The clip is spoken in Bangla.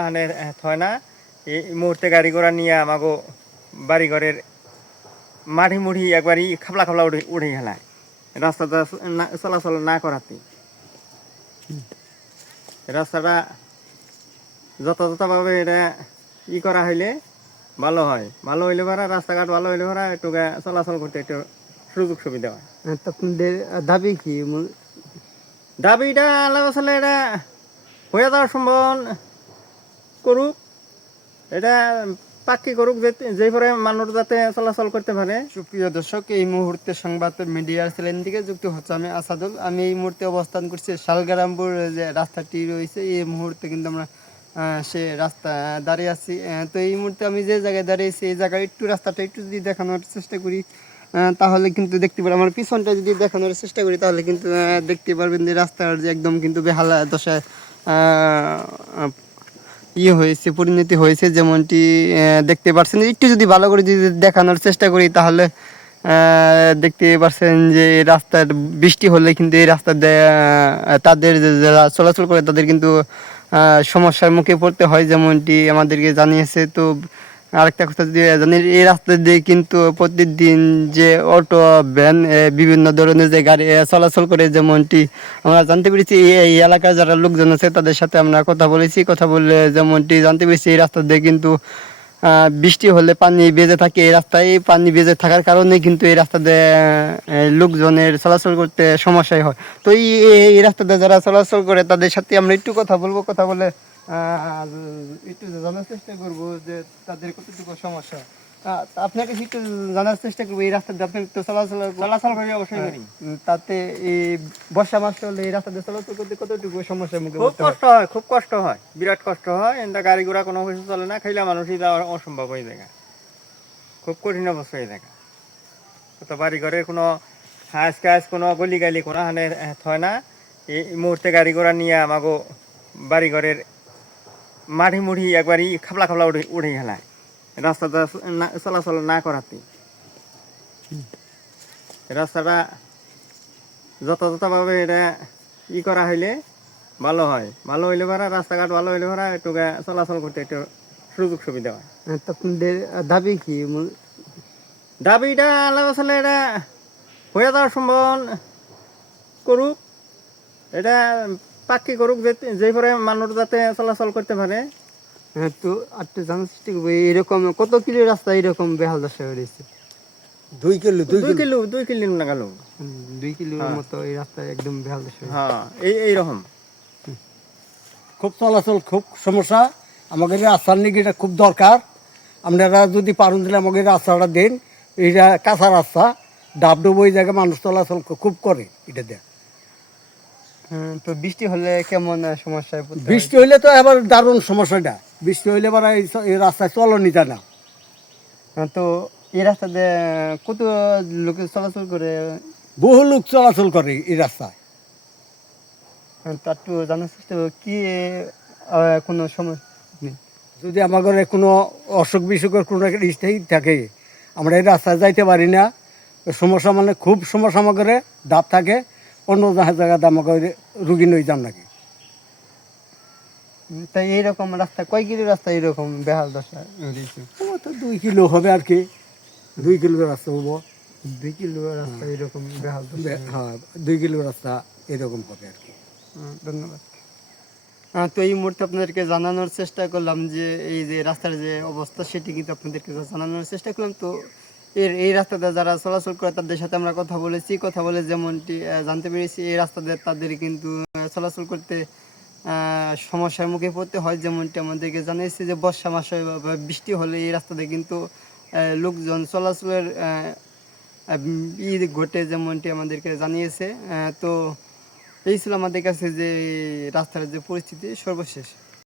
হানে হয় না এই মুহূর্তে গাড়ি ঘোড়া নিয়ে আমাকে বাড়ি ঘরের মাটি মুড়ি একবারই খাবলা খাবলা উঠে উঠে খেলায় রাস্তাটা চলাচল না করাতে রাস্তাটা যথাযথভাবে এটা করা হইলে ভালো হয়। ভালো হইলে ভাড়া রাস্তাঘাট ভালো হইলে ভাড়া একটু চলাচল করতে একটু সুযোগ সুবিধা হয়। আপনাদের দাবি কি? দাবিটা আল্লাহ আসলে এটা হয়ে যাওয়ার সম্ভাবনা করুক, এটা পাক্কি করুক যে পরে মানুষ যাতে চলাচল করতে পারে। সুপ্রিয় দর্শক, এই মুহূর্তে সংবাদ মিডিয়ার চ্যানেল থেকে যুক্ত হচ্ছে আমি আসাদুল। আমি এই মুহূর্তে অবস্থান করছি শালগ্রামপুর যে রাস্তাটি রয়েছে, এই মুহূর্তে কিন্তু আমরা সে রাস্তা দাঁড়িয়ে আছি। তো এই মুহূর্তে আমি যে জায়গায় দাঁড়িয়েছি এই জায়গায় একটু রাস্তাটা একটু যদি দেখানোর চেষ্টা করি তাহলে কিন্তু দেখতে পারবেন, আমার পিছনটা যদি দেখানোর চেষ্টা করি তাহলে কিন্তু দেখতে পারবেন যে রাস্তার যে একদম কিন্তু বেহালা দশায় হয়েছে, পরিণতি হয়েছে, যেমনটি দেখতে পাচ্ছেন। একটু যদি ভালো করে যদি দেখানোর চেষ্টা করি তাহলে দেখতে পাচ্ছেন যে রাস্তার বৃষ্টি হলে কিন্তু এই রাস্তা তাদের যারা চলাচল করে তাদের কিন্তু সমস্যার মুখে পড়তে হয়, যেমনটি আমাদেরকে জানিয়েছে। তো আরেকটা কথা যদি জানি, এই রাস্তা দিয়ে কিন্তু প্রতিদিন যে অটো ভ্যান বিভিন্ন ধরনের যে গাড়ি চলাচল করে, যেমনটি আমরা জানতে পেরেছি। এই এলাকার যারা লোকজন আছে তাদের সাথে আমরা কথা বলেছি, কথা বলে যেমনটি জানতে পেরেছি এই রাস্তা দিয়ে কিন্তু বৃষ্টি হলে পানি বেজে থাকে। এই রাস্তায় পানি বেজে থাকার কারণে কিন্তু এই রাস্তা দিয়ে লোকজনের চলাচল করতে সমস্যাই হয়। তো এই রাস্তা দিয়ে যারা চলাচল করে তাদের সাথে আমরা একটু কথা বলবো, কথা বলে একটু জানার চেষ্টা করবো যে তাদের কতটুকু সমস্যা। আপনাকে একটু জানার চেষ্টা করবো, এই রাস্তা দিয়ে আপনি তো চলাচল করি অবশ্যই করি। তাতে এই বর্ষা মাস হলে এই রাস্তা দিয়ে চলাচল করতে কতটুকু সমস্যার মুখে খুব কষ্ট হয়, খুব কষ্ট হয়, বিরাট কষ্ট হয়। এটা গাড়ি ঘোড়া কোনো কিছু চলে না, খাইলে মানুষই যাওয়া অসম্ভব হয়ে যায়, খুব কঠিন অবস্থা হয়ে যায়। তো বাড়ি ঘরের কোনো হাঁস কাজ কোনো গলি গালি কোনো হানে হয় না এই মুহূর্তে গাড়ি ঘোড়া নিয়ে আমাকে বাড়ি ঘরের মাটি মুড়ি একবারই খাবলা খাবলা উঠে উঠে খেলায় রাস্তাটা চলাচল না করাতে রাস্তাটা যথাযথভাবে এটা করা হইলে ভালো হয়। ভালো হইলে ভাড়া রাস্তাঘাট ভালো হইলে ভাড়া একটু চলাচল করতে একটু সুযোগ সুবিধা হয়। আপনাদের দাবি কি? দাবিটা আল্লাহ আসলে এটা হয়ে যাওয়ার সম্ভাবনা করুক, এটা পাক্কি করুক যে পরে মানুষ যাতে চলাচল করতে পারে। তো একটু জানার চেষ্টা করবো, এরকম কত কিলো রাস্তা এরকম বেহাল দশা হয়েছে? 2 কিলো না গেল 2 কিলোর মতো এই রাস্তায় একদম বেহাল দশা। হ্যাঁ, এইরকম খুব চলাচল খুব সমস্যা। আমাদের রাস্তার নিকে এটা খুব দরকার। আপনারা যদি পারুন দিলে আমাকে রাস্তাটা দেন। এইটা কাঁচা রাস্তা, ডাব ডুব ওই জায়গায় মানুষ চলাচল খুব করে এটা দেয়। তো বৃষ্টি হলে কেমন সমস্যায় পড়তে হয়? বৃষ্টি হইলে তো এবার দারুণ সমস্যাটা। বৃষ্টি হইলে এবার এই রাস্তায় চলনই যায় না। তো এই রাস্তাতে কত লোক চলাচল করে? বহু লোক চলাচল করে এই রাস্তায়। তো একটু জানার চেষ্টা করবো কি কোনো সমস্যা নেই? যদি আমাদের কোনো অসুখ বিসুখের কোনো একটা স্থায়ী থাকে, আমরা এই রাস্তায় যাইতে পারি না। সমস্যা মানে খুব সমস্যা আমাদের ডাব থাকে, অন্য জায়গাতে আমাকে রুগী নই যান নাকি। তাই এইরকম রাস্তা কয় কিলো রাস্তা এরকম বেহাল দশা রয়েছে? ও তো 2 কিলো হবে আর কি, 2 কিলো রাস্তা হবো। 2 কিলো রাস্তা এরকম বেহাল দশা? হ্যাঁ, 2 কিলো রাস্তা এরকম হবে আর কি। ধন্যবাদ। তো এই মুহূর্তে আপনাদেরকে জানানোর চেষ্টা করলাম যে এই যে রাস্তার যে অবস্থা সেটি কিন্তু আপনাদেরকে জানানোর চেষ্টা করলাম। তো এই রাস্তাতে যারা চলাচল করে তাদের সাথে আমরা কথা বলেছি, কথা বলে যেমনটি জানতে পেরেছি এই রাস্তাতে তাদের কিন্তু চলাচল করতে সমস্যার মুখে পড়তে হয়, যেমনটি আমাদেরকে জানিয়েছে যে বর্ষা মাসে বা বৃষ্টি হলে এই রাস্তাতে কিন্তু লোকজন চলাচলের ঘটে, যেমনটি আমাদেরকে জানিয়েছে। তো এই ছিল আমাদের কাছে যে রাস্তার যে পরিস্থিতি সর্বশেষ।